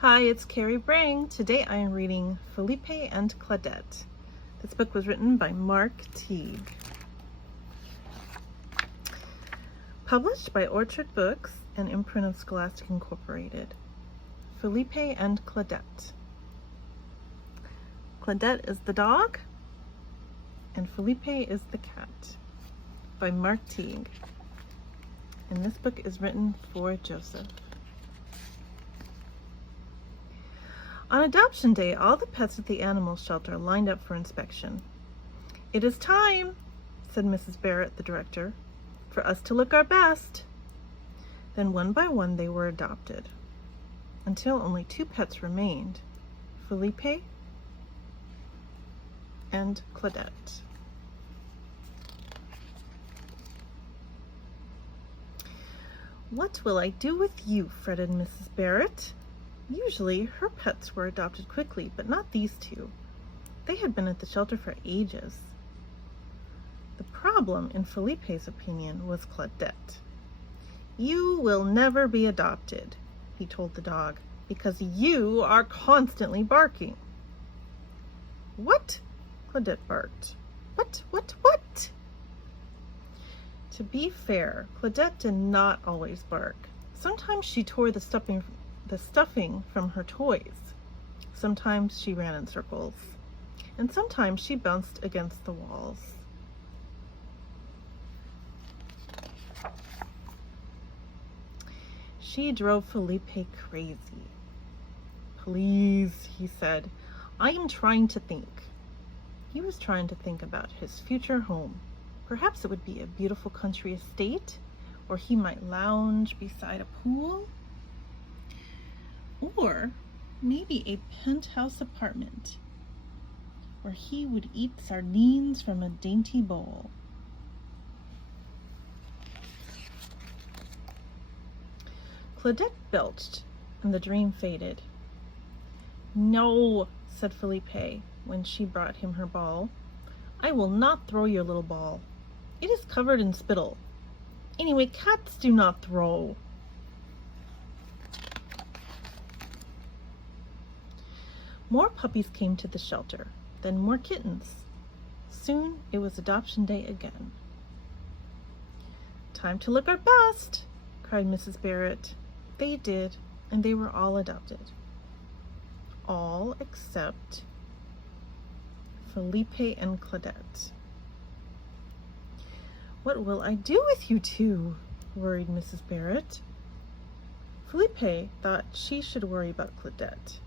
Hi, it's Carrie Brang. Today I am reading Felipe and Claudette. This book was written by Mark Teague. Published by Orchard Books and imprint of Scholastic Incorporated. Felipe and Claudette. Claudette is the dog, and Felipe is the cat. By Mark Teague. And this book is written for Joseph. On adoption day, all the pets at the animal shelter lined up for inspection. "It is time," said Mrs. Barrett, the director, "for us to look our best." Then one by one they were adopted, until only two pets remained, Felipe and Claudette. "What will I do with you?" fretted Mrs. Barrett. Usually, her pets were adopted quickly, but not these two. They had been at the shelter for ages. The problem, in Felipe's opinion, was Claudette. "You will never be adopted," he told the dog, "because you are constantly barking." "What?" Claudette barked. What? To be fair, Claudette did not always bark. Sometimes she tore the stuffing from her toys. Sometimes she ran in circles, and sometimes she bounced against the walls. She drove Felipe crazy. "Please," he said, "I am trying to think." He was trying to think about his future home. Perhaps it would be a beautiful country estate, or he might lounge beside a pool. Or maybe a penthouse apartment where he would eat sardines from a dainty bowl. Claudette belched, and the dream faded. "No," said Felipe when she brought him her ball. "I will not throw your little ball. It is covered in spittle. Anyway, cats do not throw." More puppies came to the shelter, then more kittens. Soon it was adoption day again. "Time to look our best," cried Mrs. Barrett. They did, and they were all adopted. All except Felipe and Claudette. "What will I do with you two?" worried Mrs. Barrett. Felipe thought she should worry about Claudette.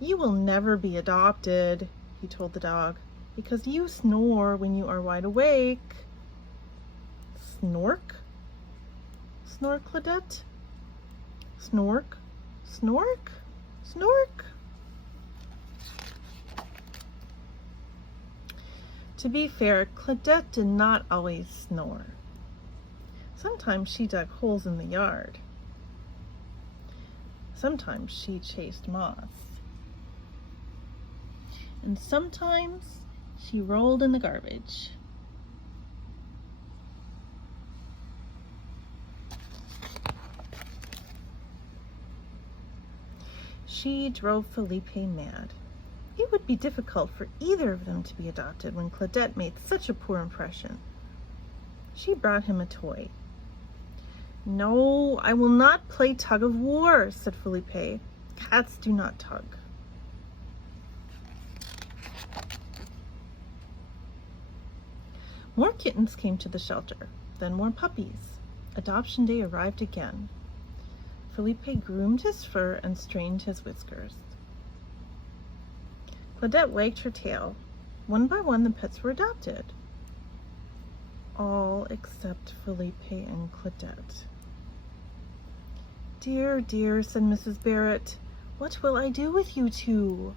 "You will never be adopted," he told the dog, "because you snore when you are wide awake." "Snork?" snored Claudette. "Snork, snork, snork." To be fair, Claudette did not always snore. Sometimes she dug holes in the yard. Sometimes she chased moths. And sometimes she rolled in the garbage. She drove Felipe mad. It would be difficult for either of them to be adopted when Claudette made such a poor impression. She brought him a toy. "No, I will not play tug of war," said Felipe. "Cats do not tug." More kittens came to the shelter, then more puppies. Adoption day arrived again. Felipe groomed his fur and straightened his whiskers. Claudette wagged her tail. One by one the pets were adopted. All except Felipe and Claudette. "Dear, dear," said Mrs. Barrett, "what will I do with you two?"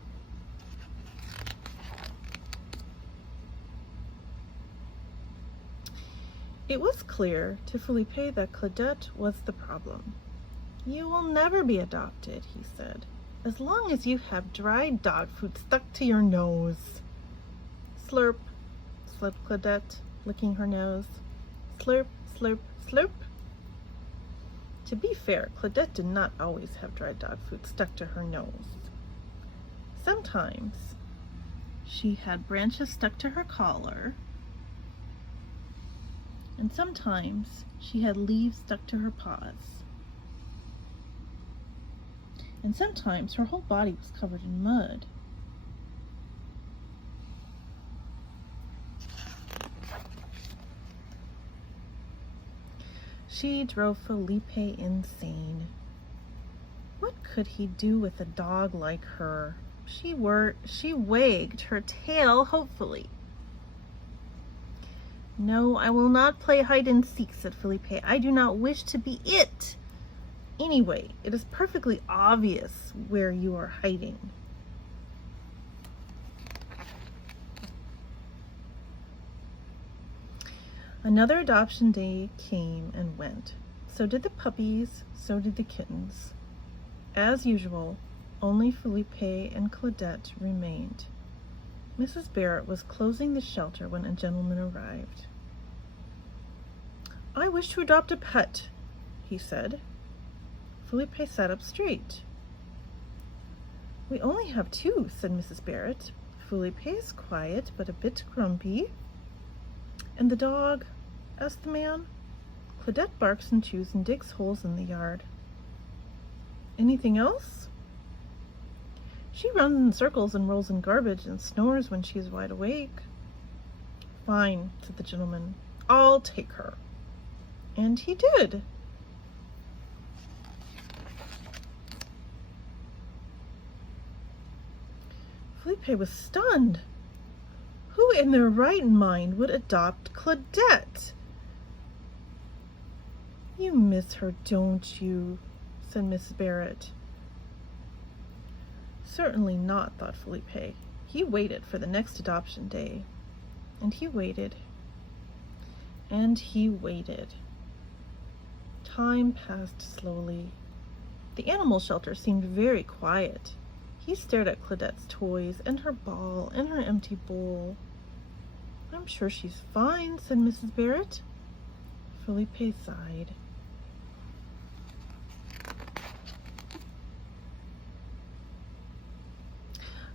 It was clear to Felipe that Claudette was the problem. "You will never be adopted," he said, "as long as you have dried dog food stuck to your nose." "Slurp," slurped Claudette, licking her nose. "Slurp, slurp, slurp." To be fair, Claudette did not always have dry dog food stuck to her nose. Sometimes she had branches stuck to her collar, and sometimes she had leaves stuck to her paws. And sometimes her whole body was covered in mud. She drove Felipe insane. What could he do with a dog like her? She wagged her tail hopefully. "No, I will not play hide and seek," said Felipe. "I do not wish to be it. Anyway, it is perfectly obvious where you are hiding." Another adoption day came and went. So did the puppies, so did the kittens. As usual, only Felipe and Claudette remained. Mrs. Barrett was closing the shelter when a gentleman arrived. "I wish to adopt a pet," he said. Felipe sat up straight. "We only have 2, said Mrs. Barrett. "Felipe is quiet but a bit grumpy." "And the dog?" asked the man. "Claudette barks and chews and digs holes in the yard." "Anything else?" "She runs in circles and rolls in garbage and snores when she is wide awake." "Fine," said the gentleman. "I'll take her." And he did. Felipe was stunned. Who in their right mind would adopt Claudette? "You miss her, don't you?" said Mrs. Barrett. Certainly not, thought Felipe. He waited for the next adoption day. And he waited. And he waited. Time passed slowly. The animal shelter seemed very quiet. He stared at Claudette's toys and her ball and her empty bowl. "I'm sure she's fine," said Mrs. Barrett. Felipe sighed.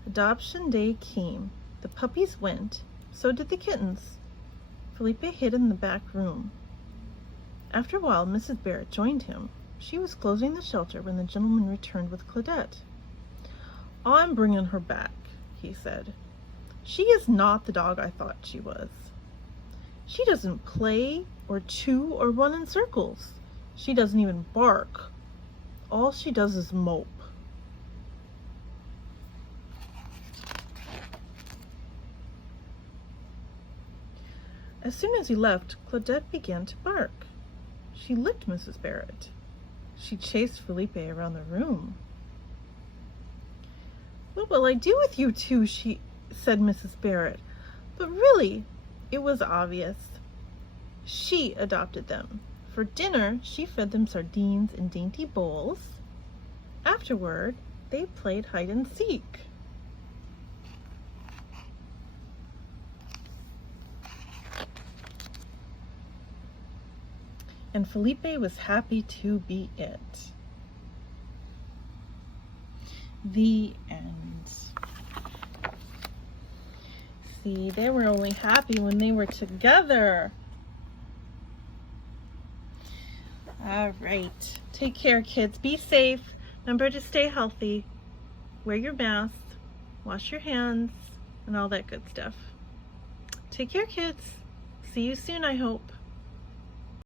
Adoption day came. The puppies went. So did the kittens. Felipe hid in the back room. After a while, Mrs. Barrett joined him. She was closing the shelter when the gentleman returned with Claudette. "I'm bringing her back," he said. "She is not the dog I thought she was. She doesn't play or chew or run in circles. She doesn't even bark. All she does is mope." As soon as he left, Claudette began to bark. She licked Mrs. Barrett. She chased Felipe around the room. "What will I do with you two?" said Mrs. Barrett. But really, it was obvious. She adopted them. For dinner, she fed them sardines in dainty bowls. Afterward, they played hide and seek. And Felipe was happy to be it. The end. See, they were only happy when they were together. All right. Take care, kids. Be safe. Remember to stay healthy. Wear your mask. Wash your hands. And all that good stuff. Take care, kids. See you soon, I hope.